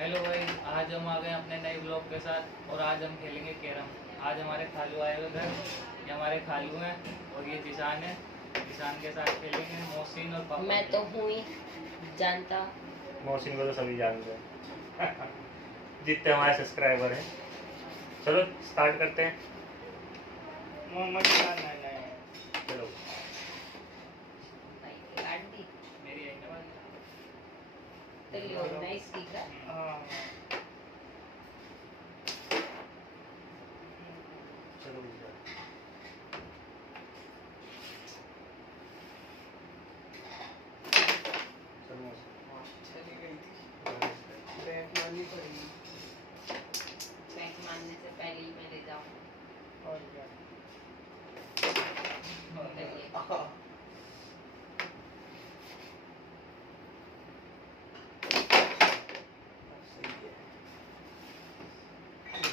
Hello भाई, आज हम आ गए अपने नए ब्लॉग के साथ और आज हम खेलेंगे कैरम। आज हमारे खालू आए हुए घर। ये हमारे खालू हैं और ये जिशान है। जिशान के साथ खेलेंगे मोहसिन और पापा। मैं तो हूँ ही जानता। मोहसिन को तो सभी जानते हैं जितने हमारे सब्सक्राइबर हैं। चलो स्टार्ट करते हैं। मोहम्मद इमरान नहीं चलो आंटी मेरी है ना भाई। तो नाइस ठीक है। हाँ चलो चलो चली गई थी बैंक मारनी पड़ेगी बैंक मारने से पहले ही मैं ले जाऊँ। और क्या चलिए।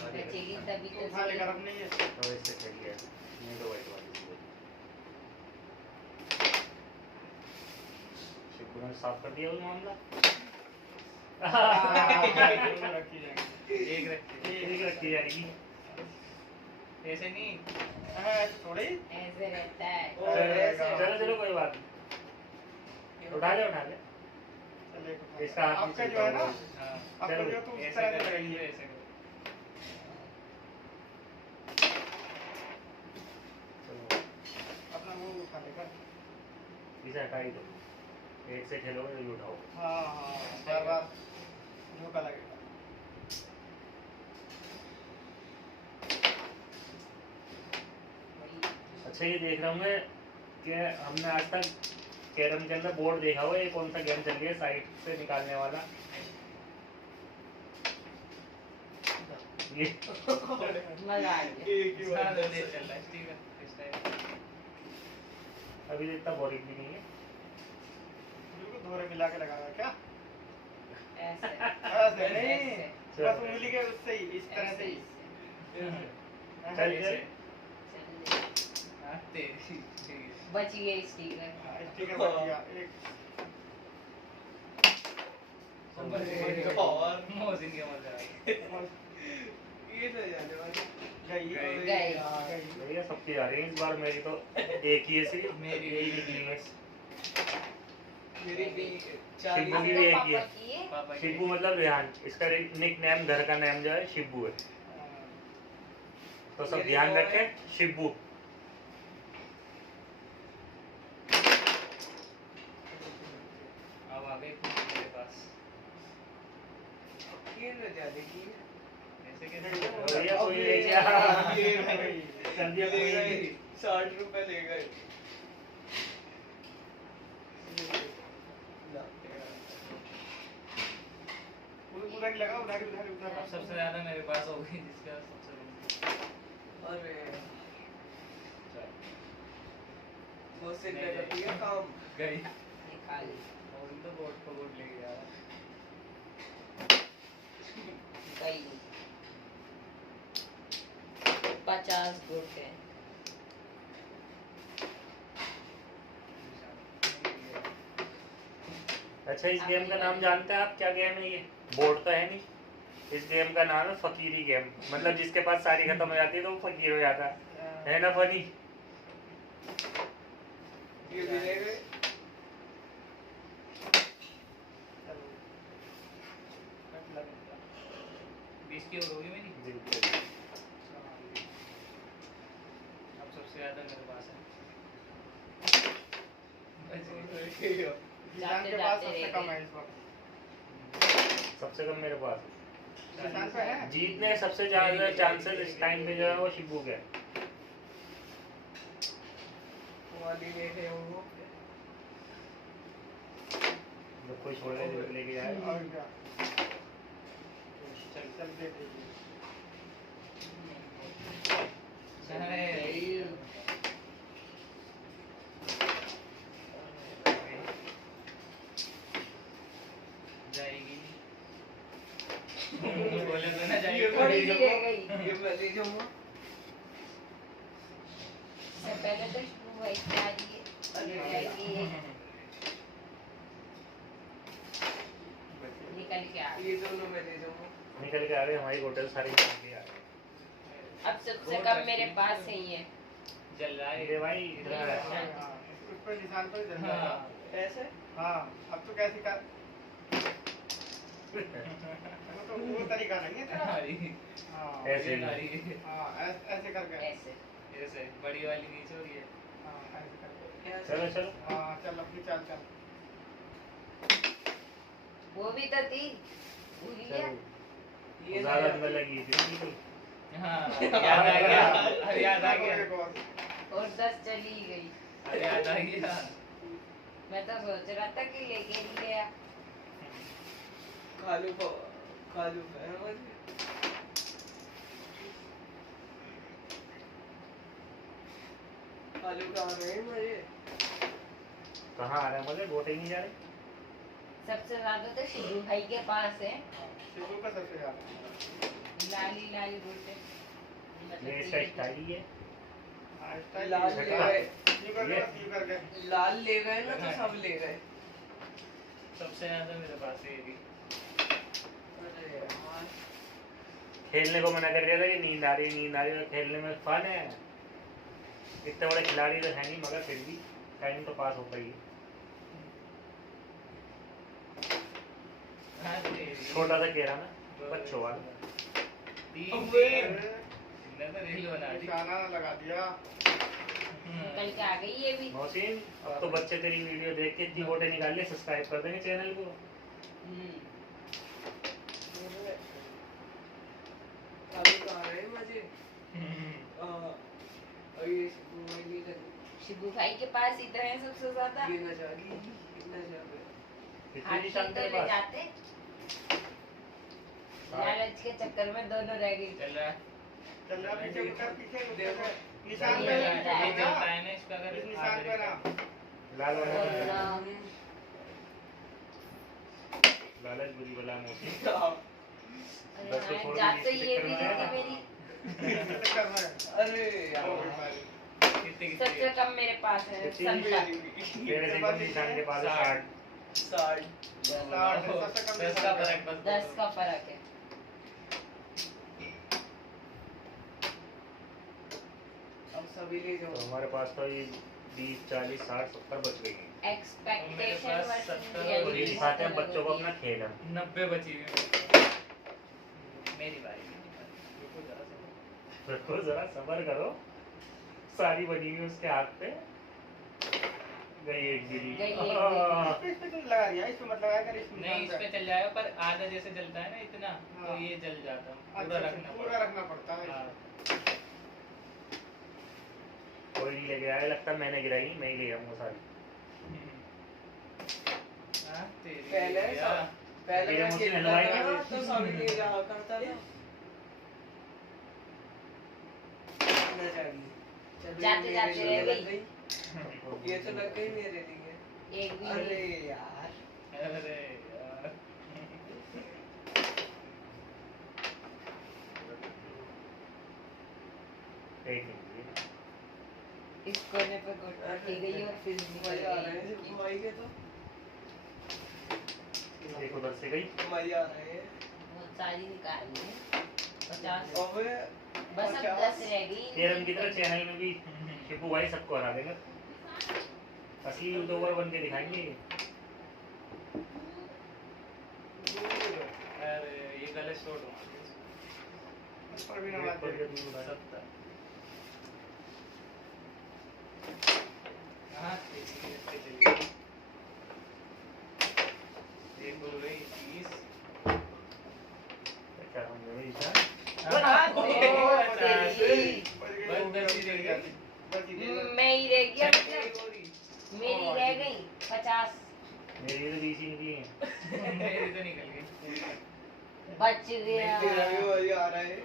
बचेगी तभी तो उठा लेकर अपने ये तो इससे चलिए नहीं तो वाइट वाली शिवपुर ने साफ कर दिया वो मामला। रखी जाएगी एक रखी एक रखी जाएगी। ऐसे नहीं। थोड़ी ऐसे रहता है। चलो चलो कोई बात नहीं। उठा ले चलेगा इसका हाथ आपका नीचे जो है ना हाँ, आपका चलो, जो तो उस ऐसे तरह से करेंगे, लगाइए ऐसे करेंगे। चलो अपना वो उठा लेगा इसे हटा ही दो। एक से खेलोगे तो उठाओ। हाँ हाँ बार बार धोखा लगेगा अच्छा ये देख रहा हूँ मैं कि हमने आज तक कैरम के अंदर बोर्ड देखा हुआ है। ये कौन सा गेम चल रही है साइड से निकालने वाला ये मजा आ गया। एक ही बार हाँ, तो देख चल रहा है, ठीक है, इस टाइप। अभी इतना बोरिंग भी नहीं है। बिल्कुल धोरे मिला के लगाना क्या ऐसे ऐसे नहीं ऐसे। बस उंगली के उससे ही इस तरह से ही चल ऐसे। चल हाँ, तेरी, ठीक है। बच गए स्टीकर। स्टिकर बन गया एक और मोहसिन के मजा आ गया। ये तो जाने वाली गई गई। भैया सबकी आ रही है इस बार। मेरी तो एक ही है सिर्फ मेरी यही भी निकली बस। मेरी भी शिब्बू की तो भी एक पापा ही है। की है। पापा की। शिब्बू मतलब रेहान। इसका निक नेम घर का नाम जो है शिब्बू है। तो सब ध्यान रखें शिब्बू। अब आ गए मेरे पास। ऐसे कैसे? भैया कोई ले गया। चल दिया कोई। 60 रुपए ले गए उधर ही लगा उधर अब सबसे ज्यादा मेरे पास हो गई जिसका सबसे ज्यादा। अरे चल, वो से नहीं, करती है काम गई। ये खा ली। और तो बोट को बोट ले गया। गई 50 गुट है। अच्छा इस गेम का नाम जानते हैं आप? क्या गेम है ये? बोर्ड तो है नहीं। इस गेम का नाम है फकीरी गेम। मतलब जिसके पास सारी खत्म हो जाती है तो वो फकीर हो जाता है ना फनी? ये भी ले गए बीस की होगी मेरी। बिल्कुल। अब सबसे ज्यादा मेरे पास है। बच गई। किसान के पास सबसे कम है इस वक्त सबसे कम मेरे पास है। किसान पे है जीतने सबसे ज्यादा चांसेस इस टाइम पे जो है वो शिब्बू के हैं। वाली देखे वो जब कोई छोड़े लेके जाए। और क्या चल चल दे दीजिए जाएगी। बोले तो ना जाएगी। थोड़ी सी रह गई। ये मैं ले जाऊंगा इससे पहले तो शुरू हुई थी आज ये जाएगी। निकल के के आ गए। ये दोनों मैं दे दूंगा। निकल के आ रहे हमारी होटल सारी निकल के आ रहे अब सबसे कम मेरे पास है ये। जल रहा है ये भाई इधर आ रहा है। हाँ, उस पर निशान पर जल हाँ। जाएगा। ऐसे? हाँ, अब तो कैसे कर? वो तरीका नहीं है तेरा। हाँ, ऐसे ही। हाँ, ऐसे करके। ऐसे ऐसे बड़ी वाली नीचे हो रही है। हाँ, ऐसे करके। चलो चलो हाँ, चल अपनी चाल चल। वो भी तो थी भूल गया। चलो ज्यादा अंदर लगी थी हाँ याद आ गया। अरे याद आ गया। एक और। और 10 चली गई। अरे याद आ गया। मैं तो सोच रहा था कि लेके नहीं गया। खालू है मुझे। खालू का आ रहे हैं मुझे। कहाँ आ रहा है मुझे वोट ही नहीं जा रहे सबसे ज्यादा तो शिबू भाई के पास है। शिवू का सबसे ज्यादा। लाली लाली बोलते ये इसका स्टाइल ही है हाँ, स्टाइल लाल ये ले करके। गए। यूं करके, यूं करके। लाल ले गए ना तो सब ले गए। सबसे ज्यादा मेरे पास है ये भी। अरे यार खेलने को मना कर दिया था कि नींद आ रही है खेलने में फन है इतने बड़े खिलाड़ी तो है नहीं मगर फिर भी टाइम तो पास होता ही है हाँ, तेरी। छोटा सा घेरा ना बच्चों वाला तीन अबे। ने तो रील बना दी। निशाना लगा दिया। निकल के आ गई ये भी। मोहसिन अब तो बच्चे तेरी वीडियो देख के इतनी वोटें निकाल ले सब्सक्राइब कर देंगे चैनल को खालू का आ रहे हैं मुझे। और ये वही कर शिबू भाई के पास ही तो है सबसे ज्यादा। ये न जागी न जागे। कितनी हाथी निशान तो तेरे ले पास जाते। लालच के चक्कर में दोनों रह गई। चल रहा है। चल रहा पीछे उतर पीछे देखो। निशान ये पे चलता है। ये चलता है ना इसका अगर इस निशान पे ना। लाल वाला और, तो है। लालच बुरी बला मोहसिन अरे बस तो हाँ, थोड़ी जाते सी ये चक्कर भी में आया। थी मेरी। कितने करना है? अरे ओ यार भाई। कितने सबसे कितने कम मेरे पास है कितनी 70। तेरे से कम निशान के पास है 60 साठ 60 सबसे कम 10 का फर्क बस 10 का फर्क है। अब सभी ले तो जाओ। हमारे पास तो ये 20 40 60 70 बच गई हैं एक्सपेक्टेशन मेरे पास वर्सेस 70 तो ये रियलिटी दिखाते हैं बच्चों को अपना खेल है 90 बची हुई मेरी बारी रुको जरा सा। रखो जरा सबर करो सारी बनी हुई उसके हाथ पे गई एक गिरी गई एक गिरी। इस पे तो लगा दिया इस पे मत लगाया कर इस नहीं इस पे चल जाएगा पर आधा जैसे जलता है ना इतना तो हाँ। ये जल जाता है अच्छा, पूरा रखना पूरा पड़ता रखना पड़ता है हाँ। कोई नहीं लेके आया लगता है मैंने गिराई मैं ही ले आऊंगा सारी हाँ, तेरी पहले भैया। पहले मेरे मैं मुझसे खेलता हलवाई था का- तो सभी ले रहा करता था। न जागी। चलो जाते ये जाते मेरे रह लिए गई। लग गई। ये तो लग गई मेरे लिए। एक भी अरे नहीं। यार अरे यार एक मिनट इस कोने पे गुट रखी गई और फिर निकल मजा आ रहा है गई। भाई के तो एक उधर से गई मजा आ रहा है। बहुत सारी निकाली है 50। अबे बस अब 10 रह गई। केरम की तरह चैनल में भी शिपू भाई सबको हरा देगा असली यूट्यूबर बन के दिखाएंगे ये। अरे ये गलत शॉट मार ऊपर भी ना एक पर मारते ये दूर भाई। 70 हाँ तेरी इसके चलिए एक हो गई 30 क्या हम गए इधर हाँ, तेरी ओ, 50 तेरी। बस 10 ही रह गई। मैं ही रह गया छठी मतलब हो रही। मेरी रह गई 50। मेरी तो 20 ही निकली है मेरी तो निकल गई बच गया। तेरा भी मजा आ रहा है।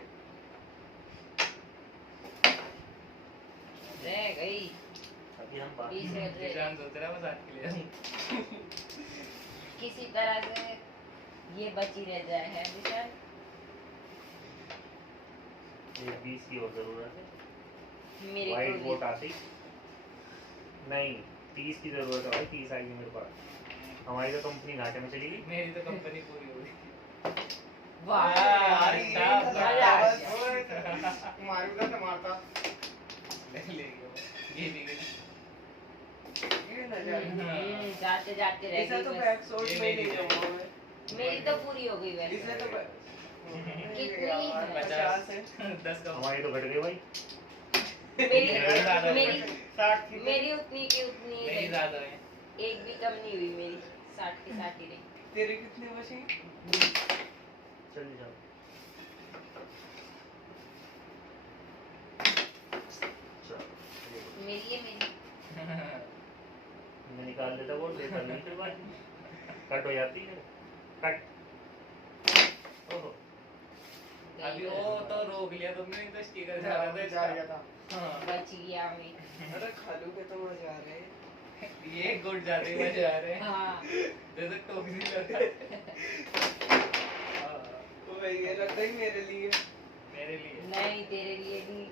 रह गई अभी हम बात 20 रह गई। निशान सोच रहा है बस हाथ के लिए किसी तरह से ये बची रह जाए है निशान। ये 20 की और जरूरत है मेरे वाइट को वोट आती नहीं 30 की जरूरत है भाई 30 आएगी मेरे पास हमारी तो कंपनी घाटे में चली गई मेरी तो कंपनी पूरी हो गई वाह यार, शाबाश। मजा आ गया। तुम्हारे उधर से मारता ले गया वो। ये भी गई। ये ना जाए जाते जाते रह इसे गई तो बस। बैक शॉट ये में ही मेरी नहीं है। जाऊंगा मैं मेरी तो पूरी हो गई वैसे। इसे तो कितनी है? 50 है 10 का हमारी तो घट गई भाई। मेरी ज्यादा मेरी 60 थी मेरी उतनी की उतनी ही मेरी रही। ज्यादा है। एक भी कम नहीं हुई मेरी। 60 की 60 ही रही। तेरे कितने बचे चल जाओ। चल, मेरी है मेरी। मैं निकाल देता बोल देता नहीं फिर बाद में। कट हो जाती है। कट। ओहो। अभी वो तो रोक लिया तुमने, नहीं तो स्टिकर जा रहा था जा इसका। गया था हाँ। बच गया मैं। अरे खालू के तो मजा आ रहे हैं ये गुड जाते हुए जा रहे हैं। हाँ। जैसे टोकरी लगा। हाँ, तो भाई ये लगता ही मेरे लिए मेरे लिए। नहीं तेरे लिए नहीं।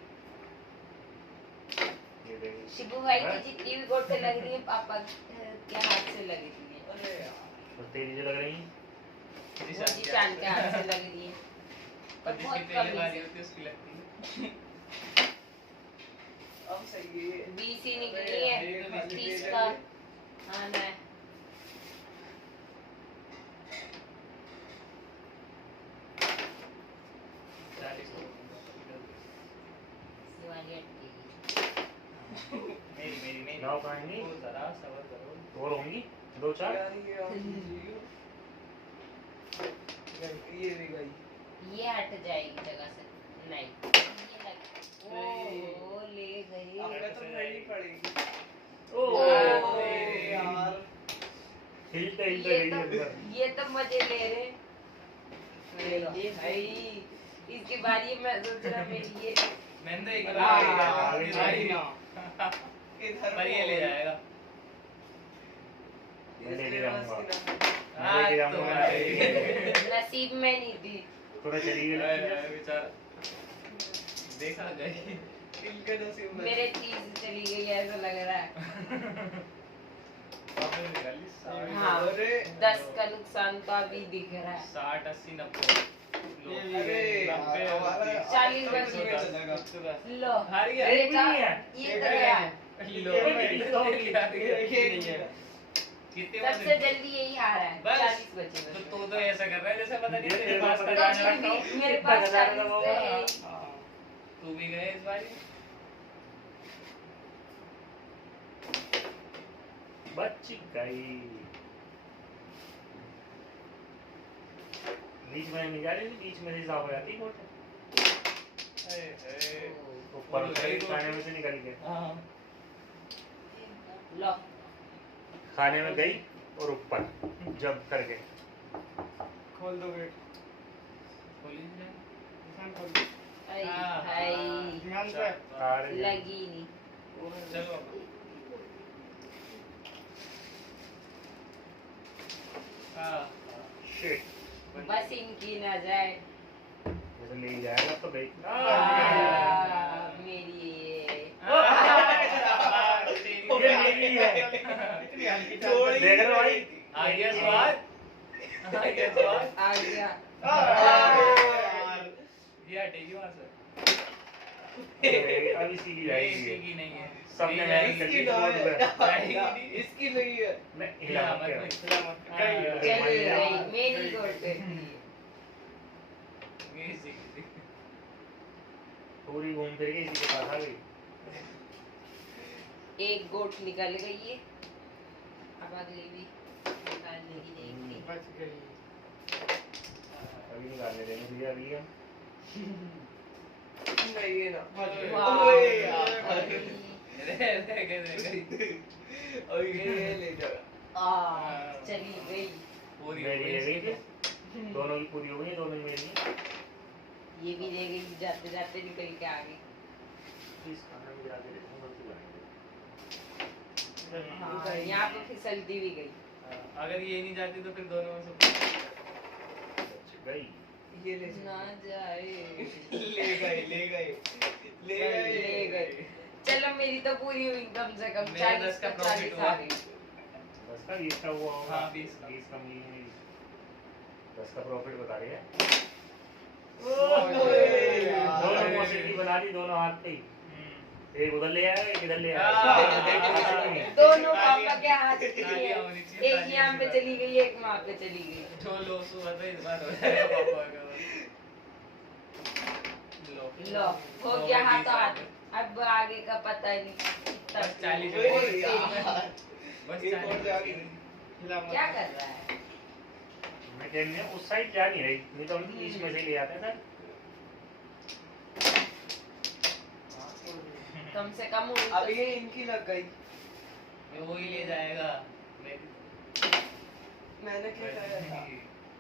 ये देखिए। शिबू भाई की जितनी भी गोटे लग रही है पापा के हाथ से लगी थी। अरे यार तो तेरी जो लग रही है वो जिशान के हाथ से लग रही है। और पर जिसकी बहुत पहली कम बारी ही। होती है उसकी लगती है। अब सही है 20 ही निकली है। 30 का आना है। शिवानी अटकेगी। मेरी नाव कहाँ है? वो जरा सबर करो। और होंगी दो चार। यार ये आप ये भी गई ये हट जाएगी जगह से। नहीं ये लग ओ ले गई। अपने तो नहीं पड़ेगी ओ अरे यार हिलते हिलते ये गई तो अंदर। ये तो मजे ले रहे। ये भाई इसके बाद ये मैं सोच रहा मेरी ये मैंने तो एक अरे बार यार, ही भाई ना। इधर पर ये ले जाएगा। मैं लेके जाऊंगा। हाँ, लेके जाऊंगा। तो भाई। नसीब में नहीं थी। थोड़ा चली अरे, गई। बेचारा देखा गई। इनके नसीब में मेरे चीज चली गई ऐसा लग रहा है। आपने निकाली 60, हाँ अरे 10 का नुकसान तो अभी दिख रहा है। 60, 80, 90। लो। अरे यार, 90, हमारा 40 अपने बचे। में चलेगा। लो हार गया। एक भी नहीं है। ये तो गया। लो। कितने सबसे बचे? जल्दी यही हारा है। बस। 40 बचे बस। तो ऐसा कर रहा है जैसे पता नहीं ये तेरे पास तेरे का पास गाना तो रखा हो। भी मेरे पास इतना 40 गज़ारा तो है। हाँ, तू भी गए इस बारी। बच गई। बीच में नहीं जा रही थी, बीच में से साफ हो जाती है। ऊपर वो गई खाने में से निकल के हाँ। लो खाने में गई और ऊपर जब करके खोल दो गेट पुलिस ने निशान खोल दो आई हाँ, भाई ध्यान से आ रही है। लगी नहीं। चलो हाँ Shit. बस इनकी ना जाए। जैसे ले ही जाएगा तो गई। मेरी ये। ये मेरी है। इतनी हल्की थोड़ी देख रहे हो भाई? आ गया स्वाद। आ गया स्वाद। आ गया। यार ये हटेगी वहाँ से। अब इसी की ये जाएगी। इसी की नहीं है। सबने ये मेहनत जाएगी। इसकी ना है जाएगी। इसकी नहीं है मैं हिला हिला मत मत कर। भाई। चल गई मेरी गोट। ये इसी की थी। पूरी घूम फिर के इसी के पास आ गई। एक गोट निकल गई है। अब अगली भी निकालने की देखते। बच गई अभी निकालने देने के लिए अभी हम नहीं है ना वाह। ओए यार रह गई। और ये ले जाओ चली गई। पूरी मेरी ले गई थी। थी। दोनों की पूरी हो गई, दोनों की मेरी है। ये भी ले गई जाते जाते निकल के आ गई। इस खाना में जाके देखूंगा तो बनाएंगे। हाँ यहाँ पे फिसलती भी गई। अगर ये नहीं जाती तो फिर दोनों में से बच गई। ये ले ना जाए। ले गए चलो मेरी तो पूरी हुई कम से कम। मेरा 40 10 का का profit 40 हुआ। आ गई। 10 का 20 का हुआ होगा। हाँ, 20 का। 20 का मिली है। 10 का प्रॉफिट बता रही है। दोनों मोहसिन की बना दी, दोनों हाथ पे ही। एक उधर ले आया, एक इधर ले आया। दोनों पापा के हाथ की तालियां है। होनी चाहिए, एक यहाँ पे चली गई, एक वहाँ पे चली गई। जो लो सुबह तो इस बार हो जाएगा पापा का। लो हो गया हाथों हाथ। अब आगे का पता ही नहीं। कितना बस 40 बस एक और जा रही। क्या कर रहा है? मैं कहने हैं, उस साइड जा नहीं रही, नहीं तो हम बीच में से ले आते हैं सर। कम से कम उल्टा- अब ये इनकी लग गई। ये वो ही ले जाएगा। मैंने क्या कहा था?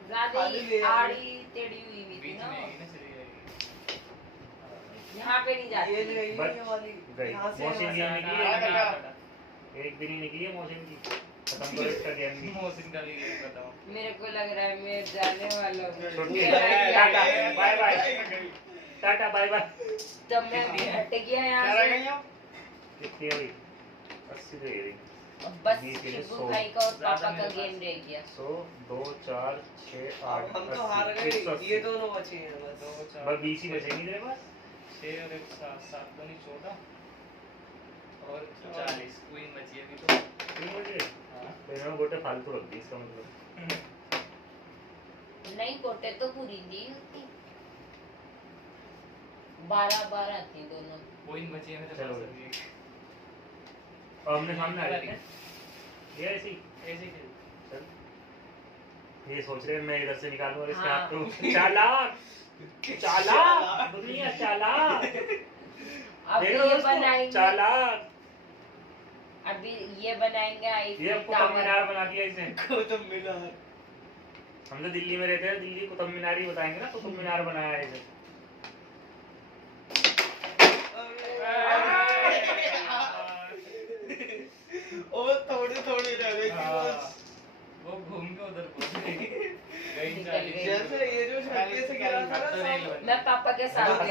ज्यादा खाली ही ले आ रही। आड़ी टेढ़ी हुई हुई थी बीच ना में वो। ही ना चली जाएगी। यहाँ पे नहीं जाती। ये ले गई बस ये वाली। गई। यहाँ से मौसी यहाँ ये से। निकली है, एक भी नहीं निकली है मौसिन की। खत्म करो इसका गेम भी। मोहसिन का भी गेम बताओ। मेरे को लग रहा है मैं जाने वाला हूँ। छुट्टी, tata, bye bye, tata bye bye. तब मैं हट गया यहाँ क्या रह से। गई हो? कितनी हुई? 80 तो ये रही। अब बस बीस के लिए शिबू 100। भाई का और पापा ज्यादा का मेरे गेम पास। रह गया। 100, 2, 4, 6, अब 8, हम तो हार 80, गए। 180। ये दोनों बचे हैं बस। 2 4 बस 20 ही बचेंगी तेरे पास। 6 और 1 7 तो नहीं, 14 और 40 क्वीन बची है अभी तो। तीन बचे। हाँ। तो इन्होंने गोटे फालतू रख दी इसका मतलब। नहीं कोटे तो पूरी दी होती। 12-12 थी दोनों। क्वीन बची है मेरे चलो। पास अभी। और हमने सामने आ रही है ये ऐसी ऐसे खेल। चल। ये सोच रहे हैं मैं इधर से निकालूं और इसके हाँ। हाथ में चालाक चालाक दुनिया चालाक अब देख रहे हो ये उसको? बनाएंगे। चालाक अभी ये बनाएंगे ये कुतुब मीनार बना दिया इसे। कुतुब मीनार। हम तो दिल्ली में रहते हैं, दिल्ली कुतुब मीनार ही बताएंगे ना, कुतुब मीनार बनाया है इसे। और थोड़ी रह गई थी बस। वो घूम के उधर पहुंच गई। गई निकल 40। गई। जैसे ये जो झटके से गिरा था अब तो ना रेल सब। बनी। मैं पापा के साथ हाँ, थी।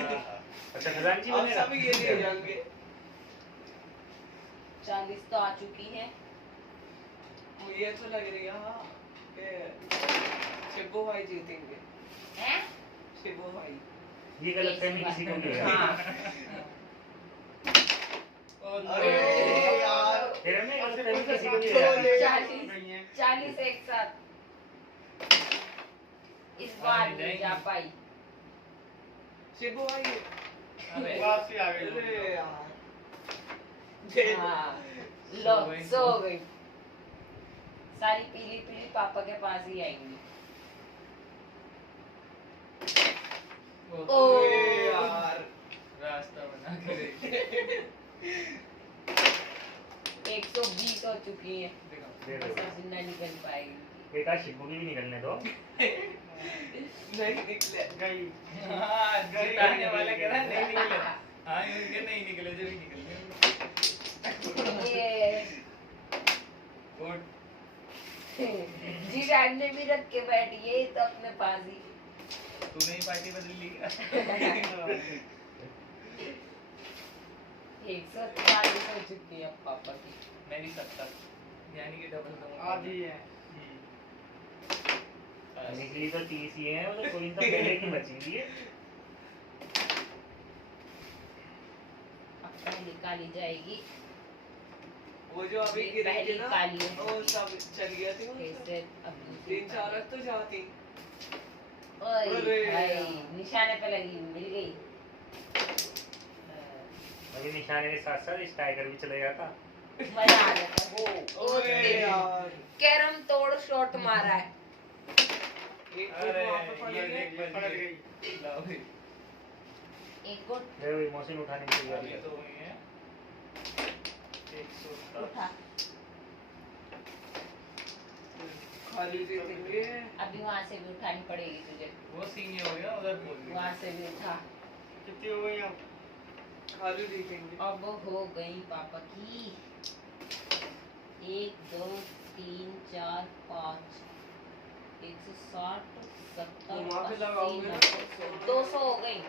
हाँ, अच्छा खजानची अब बनेगा। सब ये ले जाएंगे। 40 तो आ चुकी है। मुझे तो लग रही है हाँ कि शिबू भाई जीतेंगे। हैं? शिबू भाई। ये गलत फहमी किसी को नहीं है। हाँ। अरे यार। तेरे में गलत फहमी किसी को नहीं है। 40 एक साथ। इस बार नहीं जा पाई। शिबू भाई। अबे वापसी आ गई। अरे यार। हाँ। लो सो गई। सारी पीली पीली पापा के पास ही आएंगी। ओ अरे यार। रास्ता बना के गई। 120 हो चुकी है। देखो। दे दो। बस अब जिंदा निकल पाएगी। एक आज शिबू की भी निकलने दो। नहीं निकले। गई। हाँ, जिताने वाला कह रहा है, नहीं निकले। हाँ, इनके नहीं निकले, जो भी निकले। ये गुड। जी डैड ने भी रख के बैठी है तो अपने पास ही। तूने ही पार्टी बदल ली क्या? 140 हो चुकी है अब पापा की। मेरी 70 यानी कि डबल दूंगा। आधी है। निकली तो 30 ही है, मतलब कोई तो पहले की बची हुई है। अब पहली काली जाएगी। वो जो अभी ये गिरी पहली थी ना काली है। वो सब चल गया थी वो कैसे सब। अब दूसरी 3-4 काली। तो जाती। ओए अरे भाई यार। निशाने पे लगी मिल गई। अभी निशाने के साथ साथ स्ट्राइकर भी चले जाता। मजा आ जाता। ओ अरे यार। कैरम तोड़ शॉट मारा है। एक अरे, वहाँ पे पड़ ये गई। देख। पकड़ गई। लाओ भाई। एक गुट ले वही मौसम उठाने की तैयारी अभी है। तो हुई है 110। उठा। खाली जीतेंगे। अभी वहाँ से भी उठानी पड़ेगी तुझे। वो सीन ये हो गया, उधर बोल दी। वहाँ से भी उठा। कितनी हो गई अब? खाली जीतेंगे। अब हो गई पापा की 1 2 3 4 5 160 70 घुमा के लगाओगे ना? 200 हो गई।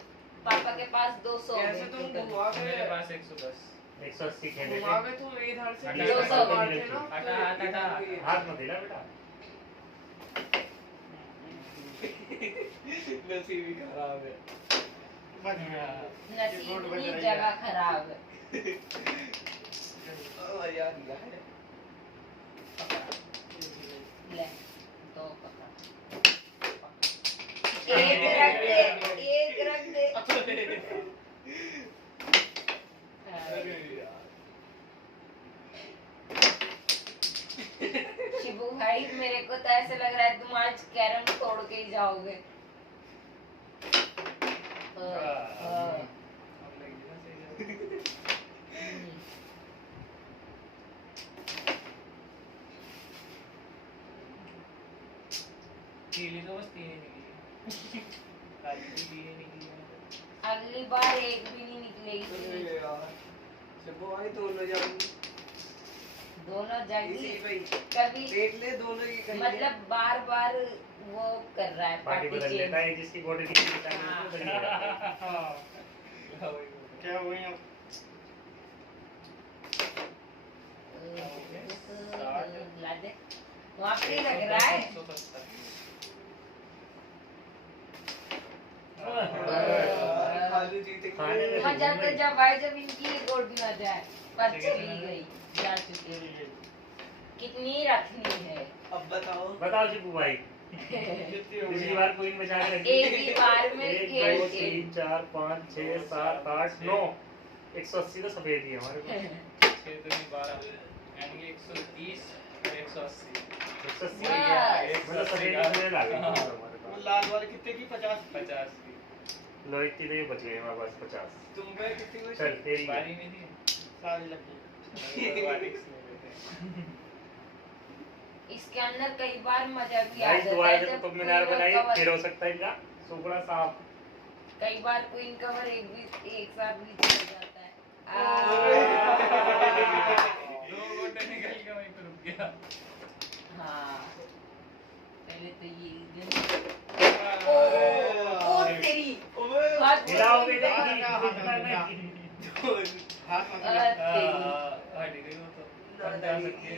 पापा के पास 200 हो कैसे गई तुम total। घुमा मेरे के पास 110। 180 खेले घुमा थे। के तुम इधर से हटा, इधर हटा, से मारते हटा, ना, हटा, तो हटा। इधर भी- हाथ मत हिला बेटा। नसीब ही खराब है। बच गया। नसीब रोड बच नहीं, रही जगह है। खराब है। मजा आ गया है। ले, दो पकड़। एक रख दे, एक रख दे। अरे यार। शिबू भाई, मेरे को तो ऐसे लग रहा है तुम आज कैरम तोड़ के ही जाओगे। अब लगी ना सही जगह। पीली तो बस 3 ही निकली। काली भी 3 ही निकली है। अगली बार एक भी नहीं निकलेगी। अरे यार। शिबू भाई दोनों जाएंगे। दोनों जाएगी। इसी पे ही। कभी देख ले दोनों ही कहीं मतलब बार बार वो कर रहा है पार्टी पार्टी बदल चेंज। लेता है जिसकी गोटी दिखती है वो बदल लेता है। हाँ, हाँ, वही बोल क्या हुई अब? ला दे। वहाँ पे ही लग रहा है। 170। खालू जीतेंगे। खाने में मजा तो जब आए जब इनकी ये गोटी ना जाए। पर चली गई, जा चुकी है। कितनी रखनी है? अब बताओ। बताओ शिबू भाई, कितनी हो पिछली गई? बार कोई बचा के रखी एक ही बार में 1 खेल 2 के। 3 4 5 6 7 8 9 180 तो सफेद ही है हमारे पास। 6 दूनी 12 यानी कि 130 और 180। 180 वाह। मतलब सफेद ही सफेद आ गई हाँ। हमारे वो पास। लाल वाले कितने की? 50? 50 की। लो इतनी तो ये बच गई हमारे पास 50। तुम पे कितनी बची? चल तेरी बारी में थी। सारी लग गई। Automatics ले लेते हैं। इसके अंदर कई बार मजा भी आ गाइस जाता दोबारा है से जब तुम कोई मीनार लोग बनाइए कवर- फिर हो सकता है इनका सुपड़ा साफ। कई बार क्वीन कवर एक साथ भी चल जाता है। दो गोटे निकल के वहीं पे रुक गया। हाँ, पहले तो ये ओ ओ तेरी ओए हाथ हिलाओ में- बेटे हाथ की लगा, हाथ लगा। हाथ मत लगा। तेरी हट गई वो तो। समझा सकती है।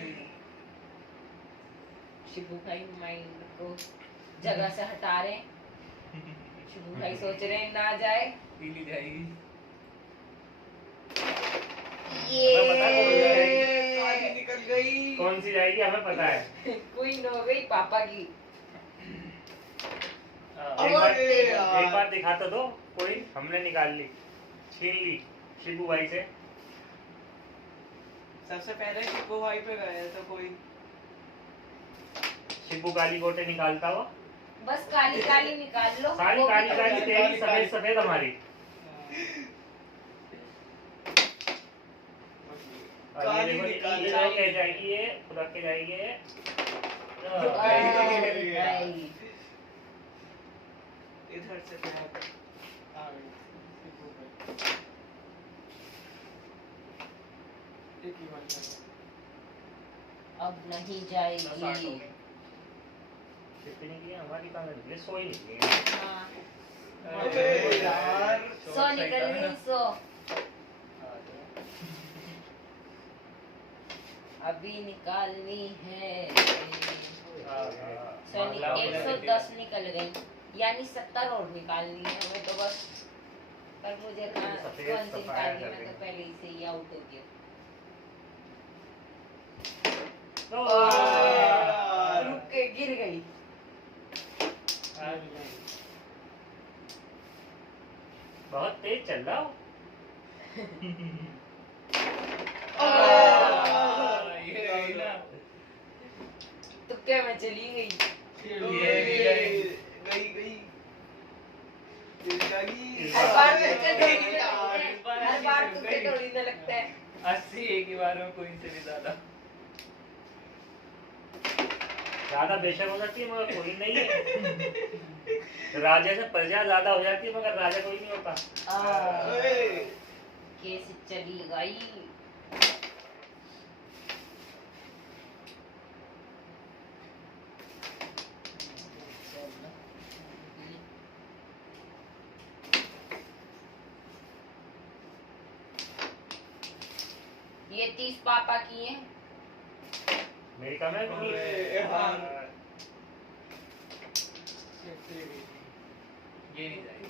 शिबू भाई माइंड को जगह से हटा रहे हैं। शिबू भाई सोच रहे हैं ना जाए। पीली जाएगी। हमें पता है कौन सी जाएगी। काली निकल गई। कौन सी जाएगी हमें पता है। क्वीन हो गई पापा की। अरे यार। एक बार दिखा तो दो कोई हमने निकाल ली छीन ली शिबू भाई से। सबसे पहले शिबू भाई पे गए तो कोई शिबू काली गोटे निकालता हुआ बस काली काली निकाल लो। सारी वो भी काली तो काली जाए। तेरी सफेद सफेद हमारी। और ये काली देखो निकाली। ये लोग कह जाएगी ये रख के जाएगी ये। भाई इधर से तो आ गई। एक ही बन गया। अब नहीं 60 हो जाएगी। गए। कितनी की है हमारी कहाँ निकली 100 ही निकली है। हाँ, अरे यार। 100 निकल गई 100। अभी निकालनी है। 110 निकल गई यानी 70 और निकालनी है हमें तो बस। पर मुझे कौन सी निकालनी, मैं तो पहले ही से ही आउट हो गया। रुक के गिर गई। बहुत तेज चल रहा हो। ये रही ना। तुक्के में चली गई। गई गई हर बार तुक्के थोड़ी ना लगते हैं। हर बार तुक्के थोड़ी ना लगते हैं। 80 एक ही बार में कोई से भी ज्यादा। ज्यादा बेशक हो सकती है मगर कोई नहीं है। राजा से प्रजा ज्यादा हो जाती है मगर राजा कोई नहीं होता। कैसे चली गई। ये 30 पापा की है। मेरी कम है अरे यार। ये नहीं जाएगी।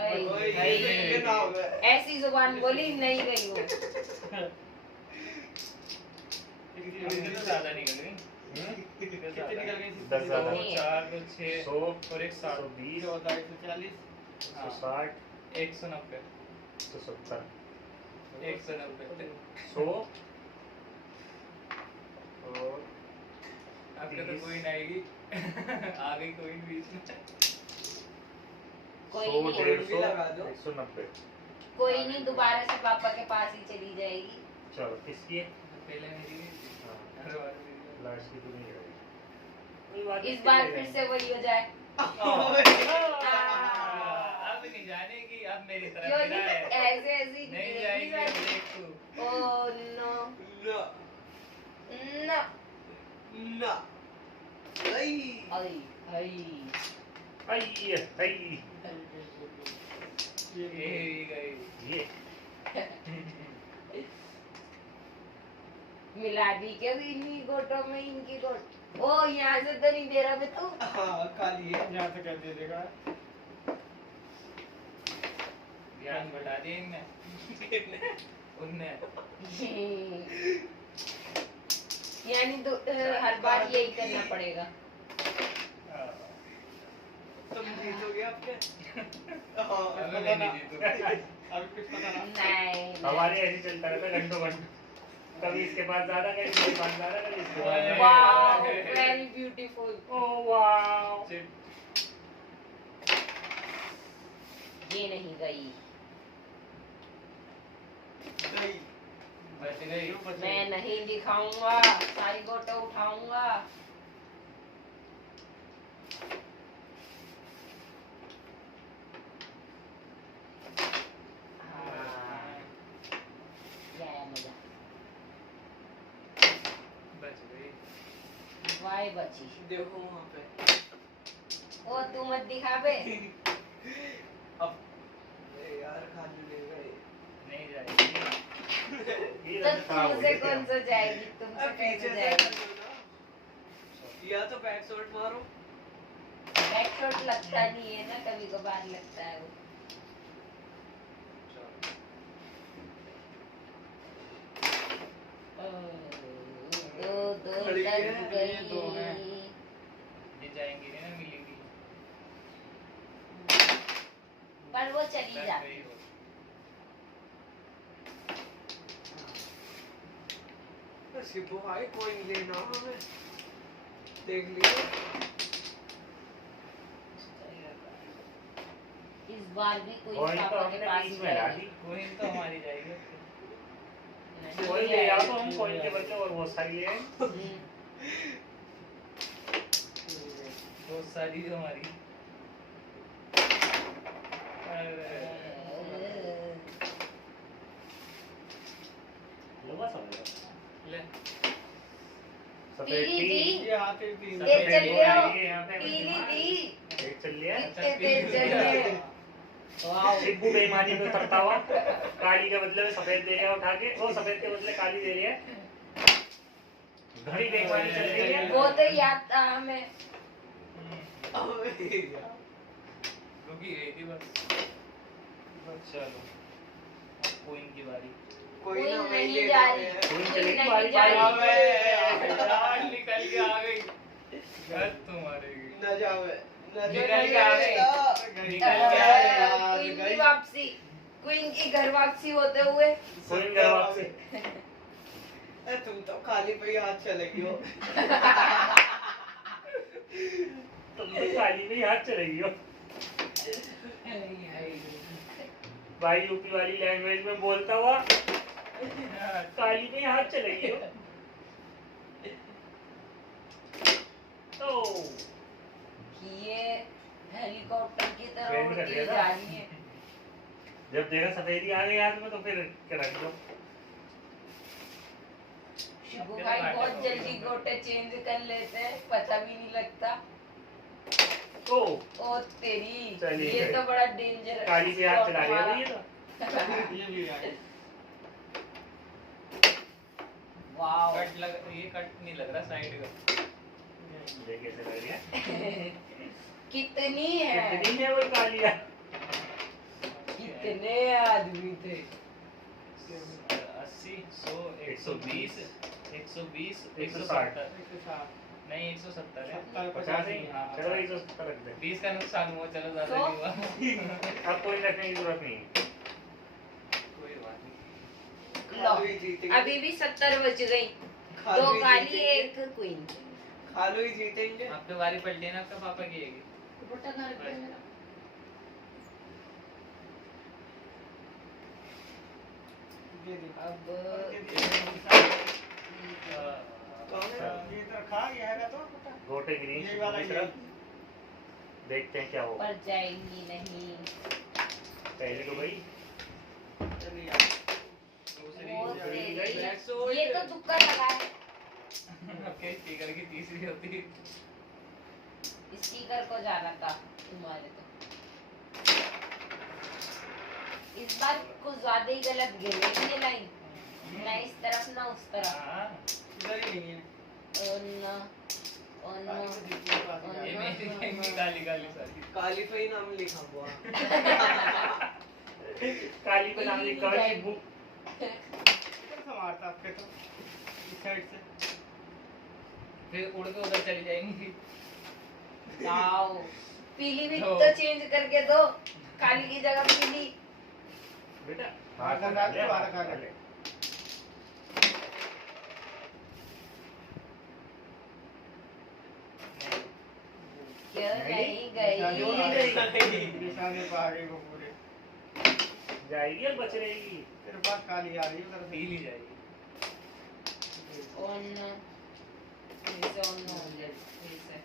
ओए, ऐ, ये नाम है। ऐसी जुबान बोली नहीं गई वो। इतनी तो ज्यादा निकल गई। कितने निकल गए? 10 ज्यादा। 2 4 2 6 100 और एक 7 120 140 160 190 170 190 100 और आपका तो कोई नहीं आएगी। आ गई कोई बीच में। कोई 100 नहीं, 150 लगा दो। 190 कोई नहीं, दोबारा से पापा के पास ही चली जाएगी। चलो किसकी है? पहले मेरी हाँ, हर बार मेरी। लास्ट की तो नहीं रहेगी। कोई बात नहीं, इस बार ले फिर लेंगे। से वही हो जाए। अब नहीं जानेगी, अब मेरी तरफ क्यों मेरा है। ऐसे ऐसी नहीं जाएगी, अब देख तू। ओह नो ना नो। ना नहीं आई आई आई आई ये भी गई। ये मिला दी क्या इन्हीं गोटों में इनकी गोट। ओ यहाँ से तो नहीं दे रहा मैं तू। हाँ खाली है यहाँ से क्या दे देगा? ज्ञान बढ़ा दिए इनने। उनने यानी हर बार यही करना पड़ेगा। तुम जीतोगे आपके हाँ अब मैं नहीं जीतूंगा। अभी कुछ पता ना। नहीं हमारे ऐसे चलता रहता घंटों घंटों। कभी इसके पास ज्यादा, कभी इसके पास ज्यादा, कभी इसके पास ज्यादा। Wow very beautiful. Oh wow. ये नहीं गई। नहीं बच गई। मैं नहीं दिखाऊंगा, सारी गोटो उठाऊंगा। हाँ, ये आया मजा। बच गई। वाई बची। देखो वहाँ पे ओ तू मत दिखा बे। अब ए यार खाली ले गए नहीं जाएगी। ये तो रंग खराब हो तुमसे गया कौन क्या? सा जाएगी, तुमसे अब कैसे पीछे जाएगी। से या तो बैक शॉट मारो बैक शॉट लगता नहीं है ना, कभी कभार लगता है वो। दो खड़ी लग है, गई। ये दो हैं। ये जाएंगी नहीं ना, मिलेगी। पर वो चली बच जाती। गई वो। शिबू भाई कोई लेना हमें देख लियो इस बार भी कोई कोई तो पापा के हमने पास बीच ही में जाएगी। डाली। कोइन तो हमारी जाएगी। नहीं कोई ले आओ तो हम जाएगी। कोइन के बदले और बहुत सारी ले आए। बहुत सारी जो हमारी। अरे, लो बस हो गया। ले। सफेद पीली टी। दी। ये हाथे भी ये चल टी लियो। आई है यहाँ पे। पीली दी। एक चल लिया। कितने तेज चल रहे। वाओ। शिबू बेईमानी में उतरता हुआ काली के बदले में सफेद दे रहा है उठा के, वो सफेद के बदले काली दे रही है। घड़ी बेईमानी चल रही है। वो तो याद था हमें। अबे यार रुकी गई थी बस। चलो अब कोइन की बारी। कोई कोई ना मैं नहीं ले जा रहा रही। है कोई कोई चलेगी नहीं बारी जा बारी। रही। यार निकल के आ गई। बस तुम मारेगी। न जावे न निकल जावे के आ गई। ना। निकल के आ गई। यार, क्वीन की गई। वापसी, क्वीन की घर वापसी होते हुए। कोइन घर वापसी। अरे तुम तो खाली पे ही हाथ चलेगी हो तुम तो काली में ही हाथ चलेगी हो। भाई यूपी वाली लैंग्वेज में बोलता हुआ काली में ही हाथ चलेगी हो। तो ये हेलीकॉप्टर की तरह ट्रेन कर उड़ती दिया था। जा रही है। जब देखा सफेदी आ गई हाथ में तो फिर क्या रख दो। शिबू भाई बहुत जल्दी गोटे चेंज कर लेते हैं, पता भी नहीं लगता। ओ ओ तेरी, चलिए। ये तो बड़ा डेंजर। काली में हाथ चला रही है ये तो। ये भी आई। वाओ। कट लग, ये कट नहीं लग रहा साइड का। ये कैसे लग रही है? कितनी है? कितनी है वो कालिया? कितने आदमी थे? 80, 100, 120, 120, 160 170। नहीं 170 है। 50 ही? हाँ, चलो 170 रख दे। 20 का नुकसान हुआ, चलो ज्यादा तो? नहीं हुआ। अब कोई रखने की जरूरत नहीं है। कोई बात नहीं। लो खालू ही जीतेंगे। अभी भी 70 बच गई। खालू 2 ही काली जीतेंगे। एक क्वीन। खालू ही जीतेंगे। आपके बारी पलटी है ना, आपका पापा की है। दुपट्टा घर पे है मेरा। ये देखो। अब कौन है? ये तो खा गया है तो पता। गोटे ग्रीन ये वाला दूसरी तरफ। देखते हैं क्या होगा। पर जाएंगी नहीं। पहले तो गई। चलिए यार। दूसरी वो दूसरी तेरी- गई। ये तो तुक्का लगा है। आपके स्पीकर की तीसरी होती। स्पीकर को जाना था तुम्हारे तो। इस बार कुछ ज्यादा ही गलत गिर गई ये लाइन। ना इस तरफ ना उस तरफ। हाँ, इधर ही नहीं है। और ना और ना काली को देखिए पास और जा ये रहा है। मेरी कहेंगी काली काली सारी। काली पे ही नाम लिखा हुआ। काली पे नाम लिखा है शिबू। इधर से मारता आपके तो इस साइड से। फिर उड़ के उधर चली जाएंगी। आओ पीली भी दो। तो चेंज करके दो। काली की जगह पीली। बेटा हाथ डाल के बाहर खा ले। क्यों नहीं क्यों नहीं गई? गई? निशाने पे आ गई वो पूरे। जाएगी या बच रहेगी? तेरे पास काली आ रही है उधर से। पी ली जाएगी। और ना ऐसे और ना हो जाए ऐसे।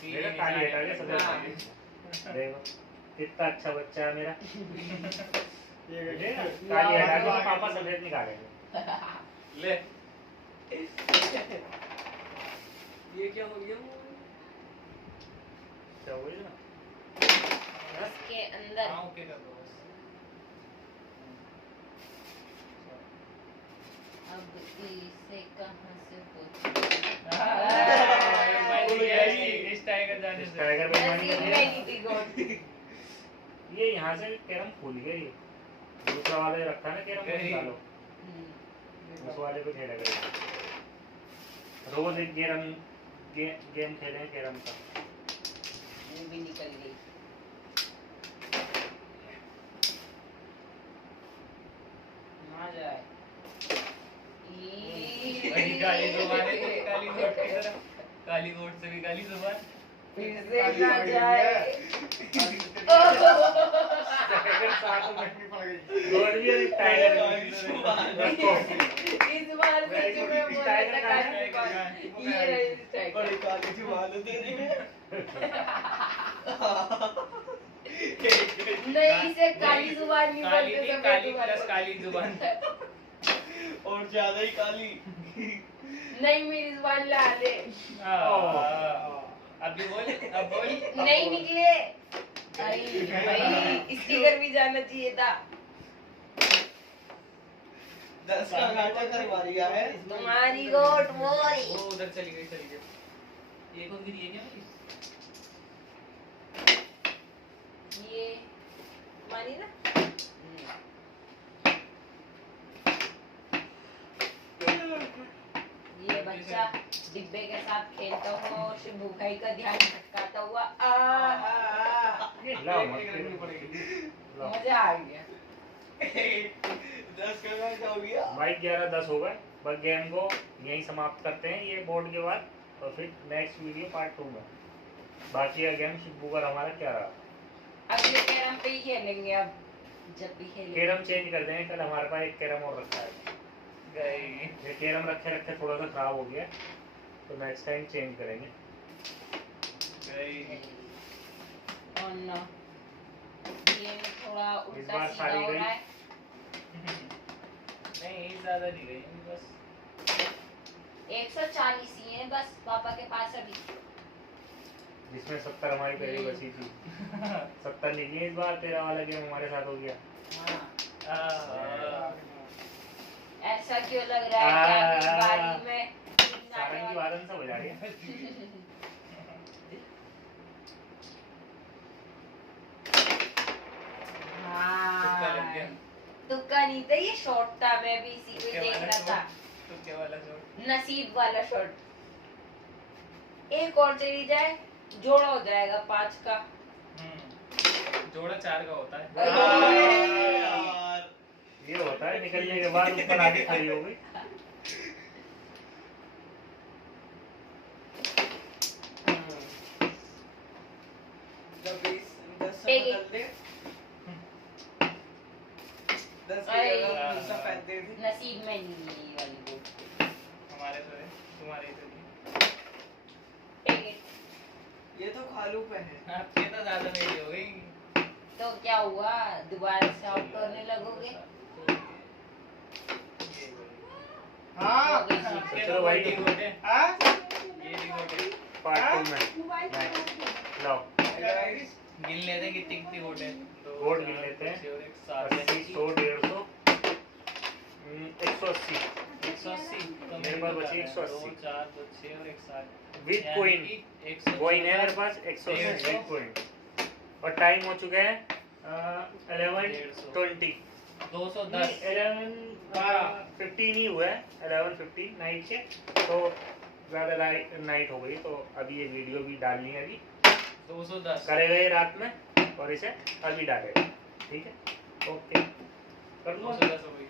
पी मेरा ली काली जाएगी। हटा के हाँ। सब देखो कितना अच्छा बच्चा है मेरा। ये देखा? काली हटा के पापा सफेद निकालेंगे। ले ये क्या हो गया? क्या हुई ना? इसके अंदर हाँ ओके कर दो बस। अब इसे कहाँ से इस टाइगर जाने से। टाइगर बेईमानी कर दिया। पूछो? ये यहाँ से कैरम खुल गया ये। दूसरा वाला जो रखा है ना कैरम वो निकालो। उस वाले पे खेला करेंगे। रोज एक गेम खेलें कैरम का। वो भी निकल गई। ना जाए। बड़ी काली जुबान है तेरी, काली गोट की तरह। काली गोट से भी काली जुबान। फिर से ना जाए। टाइगर साथ में पटनी पड़ गई। गोड भी है टाइगर काली जुबान। रखो। इस बार Very सच good. में बोला टाइगर था का काली है, जुबान। टाइगर ये रही टाइगर। बड़ी काली जुबान है तेरी। नहीं इसे काली जुबान नहीं काली बोलते नहीं, सफेद काली जुबान प्लस बोलते। काली जुबान। और ज्यादा ही काली। नहीं मेरी जुबान ला दे। अभी बोल, अब बोल। नहीं निकले। भाई स्टिकर भी जाना चाहिए था। 10 का घाटा करवा दिया है। तुम्हारी गोट मोरी। वो उधर चली गई, चली गई। ये कौन गिरी है क्या मेरी? ये मानी ना। ये बच्चा डिब्बे के साथ खेलता हुआ और शिबू भाई का ध्यान भटकाता हुआ लाओ एक मत एक रखनी पड़ेगी। लाओ। मजा आ गया। 10 का घाटा हो गया। भाई 11-10 हो गए। बस गेम को यहीं समाप्त करते हैं ये बोर्ड के बाद। और फिर नेक्स्ट वीडियो पार्ट 2 में बाकी का गेम शिबू का हमारा क्या रहा। अब ये कैरम पे ही खेलेंगे अब जब भी खेलेंगे। कैरम चेंज कर देंगे। कल हमारे पास एक कैरम और रखा है। गई। ये कैरम रखे रखे थोड़ा सा खराब हो गया तो नेक्स्ट टाइम चेंज करेंगे। गई। और ना ये थोड़ा इस उल्टा बार सीधा सारी हो गई। रहा है। नहीं ज्यादा नहीं गई बस। 140 ही है बस पापा के पास अभी। जिसमें 70 हमारी पहले बची थी। 70 निकली इस बार। तेरा वाला गेम हमारे साथ हो गया। हाँ। ऐसा क्यों लग रहा है कि अगली बारी में सारंगी वादन सब हो जा रही है। ये शॉर्ट था, मैं भी इसी को ही देख रहा था। तुक्के वाला शॉट। नसीब वाला शॉट। एक और चली जाए, जोड़ा हो जाएगा 5 का। जोड़ा 4 का होता है। यार ये होता है निकलने के बाद ऊपर आके खड़ी हो गई। जब 10 से एक- बदल दे 10 की अरे, जगह सफेद दे दे। नसीब में नहीं है ये वाली बोट। हमारे तो है, तुम्हारे तो नहीं। टिकट। ये तो खालू पे है। आपकी तो ज्यादा मेरी हो गई। तो क्या हुआ, दोबारा से आउट होने लगोगे? हाँ हो गई जीत। ये चलो तो भाई, भाई रिकॉर्ड है। हाँ ये रिकॉर्ड है। पार्ट 2 में लाओ गिन लेते हैं कितनी कितनी वोट है। वोट गिन लेते हैं। 80, 100, 80 100 150 180 180। तो मेरे पास बची 180। 2 4 2 6 और 1 7 विद कॉइन। कॉइन है मेरे पास 180 150। With coin. और टाइम हो चुका है 11:20 210। 11:15 ही हुआ है, 11:15 नाइट के। तो ज़्यादा नाइट हो गई, तो अभी ये वीडियो भी डालनी है। अभी 210 करेगा ये रात में और इसे अभी डालेगा। ठीक है, ओके कर दूँगा। 210 हो गई।